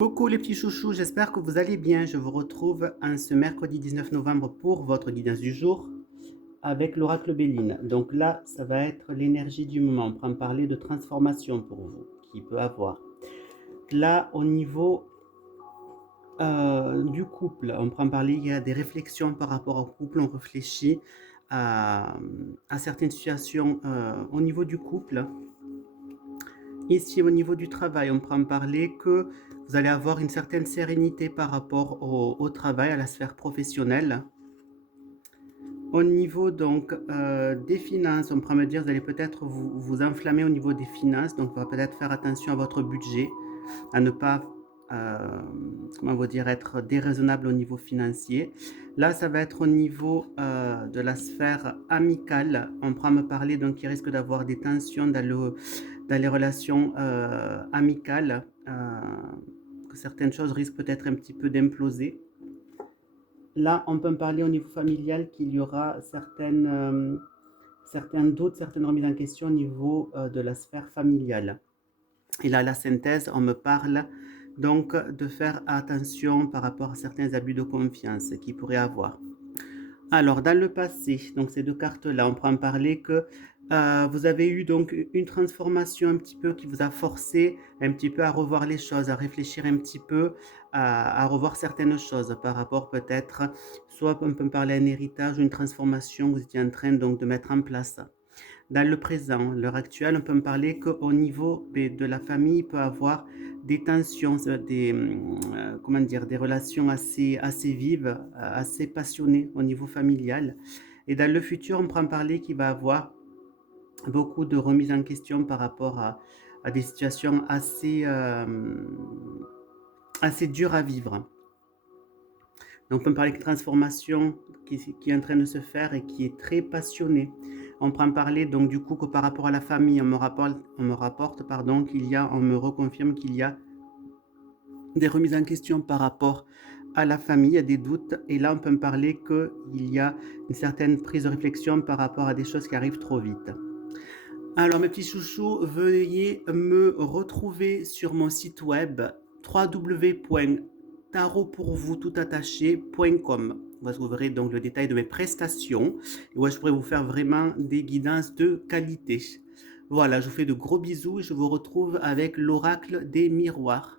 Coucou les petits chouchous, j'espère que vous allez bien. Je vous retrouve ce mercredi 19 novembre pour votre guidance du jour avec l'oracle Béline. Donc là, ça va être l'énergie du moment. On prend parler de transformation pour vous, qui peut avoir. Là, au niveau du couple, on prend parler, il y a des réflexions par rapport au couple, on réfléchit à certaines situations au niveau du couple. Ici, au niveau du travail, on prend parler que vous allez avoir une certaine sérénité par rapport au travail, à la sphère professionnelle. Au niveau donc des finances, on pourra me dire, vous allez peut-être vous enflammer au niveau des finances, donc il va peut-être faire attention à votre budget, à ne pas, comment vous dire, être déraisonnable au niveau financier. Là, ça va être au niveau de la sphère amicale. On pourra me parler, donc il risque d'avoir des tensions dans les relations amicales, que certaines choses risquent peut-être un petit peu d'imploser. Là, on peut me parler au niveau familial qu'il y aura certains doutes, certaines remises en question au niveau de la sphère familiale. Et là, la synthèse, on me parle donc de faire attention par rapport à certains abus de confiance qu'il pourrait avoir. Alors, dans le passé, donc ces deux cartes-là, on peut en parler que vous avez eu donc une transformation un petit peu qui vous a forcé un petit peu à revoir les choses, à réfléchir un petit peu, à revoir certaines choses par rapport peut-être, soit on peut me parler d'un héritage ou une transformation que vous étiez en train donc de mettre en place. Dans le présent, l'heure actuelle, on peut me parler qu'au niveau de la famille, il peut avoir des tensions, comment dire, des relations assez vives, assez passionnées au niveau familial. Et dans le futur, on peut en parler qu'il va avoir beaucoup de remises en question par rapport à des situations assez dures à vivre. Donc, on peut parler de transformation qui est en train de se faire et qui est très passionnée. On peut en parler donc du coup que par rapport à la famille, on me rapporte on me reconfirme qu'il y a des remises en question par rapport à la famille, il y a des doutes. Et là, on peut me parler qu'il y a une certaine prise de réflexion par rapport à des choses qui arrivent trop vite. Alors mes petits chouchous, veuillez me retrouver sur mon site web www.tarotpourvoustoutattaché.com. Vous verrez donc le détail de mes prestations et où je pourrais vous faire vraiment des guidances de qualité. Voilà, je vous fais de gros bisous et je vous retrouve avec l'oracle des miroirs.